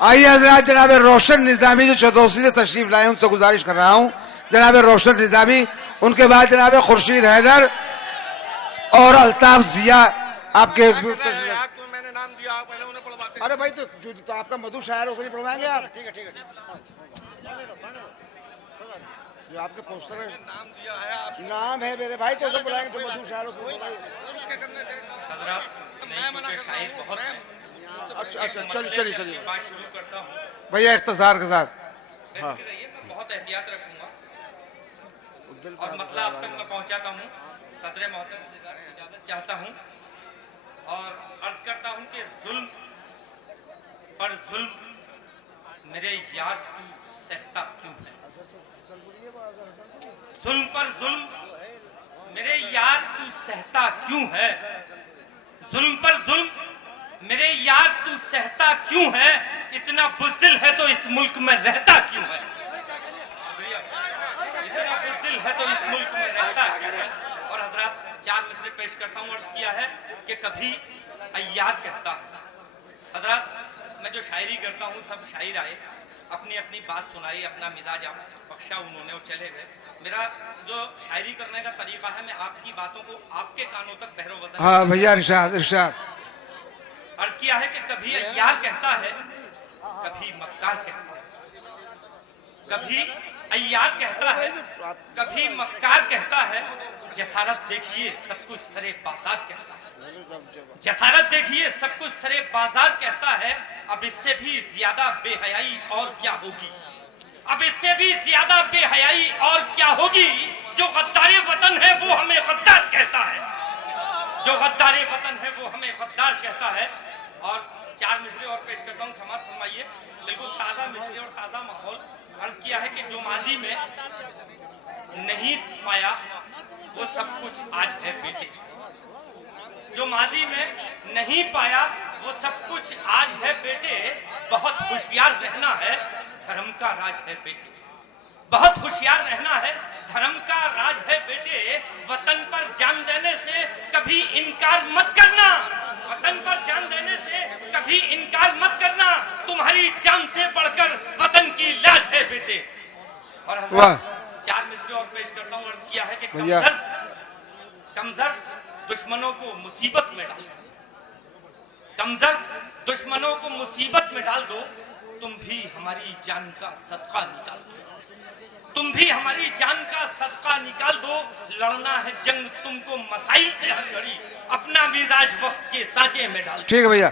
आइए हजरात, जनाब रोशन निजामी जो चौदोसी से तशरीफ लाए उनसे गुजारिश कर रहा हूँ, जनाब रोशन निजामी, उनके बाद जनाब खुर्शीद हैदर और अल्ताफ जिया आपके मैंने नाम दिया, पहले उन्हें पढ़वाते। अरे भाई तो आपका मधु शायर उसे नहीं पढ़वाएंगे आप? ठीक है ठीक है, जो आपके पोस्टर में नाम दिया है आप, नाम है मेरे भाई, तो उसे बुलाएंगे, तो मधु शायर उसे हजरात मैं मना कर शाही बहुत है। अच्छा अच्छा, चलिए चलिए चलिए बात शुरू करता हूँ। भैया इख्तिसार के साथ। हाँ रहिए, मैं बहुत एहतियात रखूंगा और मतलब अब तक मैं पहुंचाता हूँ। सदर मोहतरम से इजाजत चाहता हूँ और अर्ज करता हूँ कि जुल्म पर जुल्म मेरे यार तू सहता क्यों है? जुल्म पर जुल्म मेरे यार तू सहता क्यों है? जुल्म पर जुल्म मेरे यार तू सहता क्यों है? इतना बुज़दिल है तो इस मुल्क में रहता क्यों है? इतना बुज़दिल है तो इस मुल्क में रहता क्यों है? और हजरात चार मिसरे पेश करता हूँ। अर्ज किया है कि कभी अय्यार कहता। हजरात मैं जो शायरी करता हूँ, सब शायर आए, अपनी अपनी बात सुनाई, अपना मिजाज आप बख्शा उन्होंने और चले गए। मेरा जो शायरी करने का तरीका है, मैं आपकी बातों को आपके कानों तक बहरो वतन। हाँ भैया, इरशाद इरशाद। अर्ज किया है कि कभी अय्यार कहता है, कभी मक्कार कहता है, कभी अय्यार कहता है, कभी मक्कार कहता है। जसारत देखिए सब कुछ सरे बाजार कहता है, जसारत देखिए सब कुछ सरे बाजार कहता है। अब इससे भी ज्यादा बेहयाई और क्या होगी? अब इससे भी ज्यादा बेहयाई और क्या होगी? जो गद्दार वतन है वो हमें गद्दार कहता है, जो गद्दार वतन है वो हमें गद्दार कहता है। और चार मिसरे और पेश करता हूँ, समाज फरमाइए। बिल्कुल ताज़ा मिसरे और ताज़ा माहौल। अर्ज किया है कि जो माजी में नहीं पाया वो सब कुछ आज है बेटे, जो माजी में नहीं पाया वो सब कुछ आज है बेटे। बहुत होशियार रहना है, धर्म का राज है बेटे, बहुत होशियार रहना है, धर्म का राज है बेटे। वतन पर जान देने से कभी इनकार मत करना, वतन पर जान देने से कभी इनकार मत करना। तुम्हारी जान से बढ़कर वतन की लाज है बेटे। और चार मिसरे और पेश करता हूँ। अर्ज किया है कि कमजर दुश्मनों को मुसीबत में डाल, कमजर दुश्मनों को मुसीबत में डाल दो। तुम भी हमारी जान का सदका निकाल दो, तुम भी हमारी जान का सदका निकाल दो। लड़ना है जंग तुमको मसाइल से हर घड़ी, अपना मिजाज वक्त के सांचे में डाल दो। ठीक है भैया।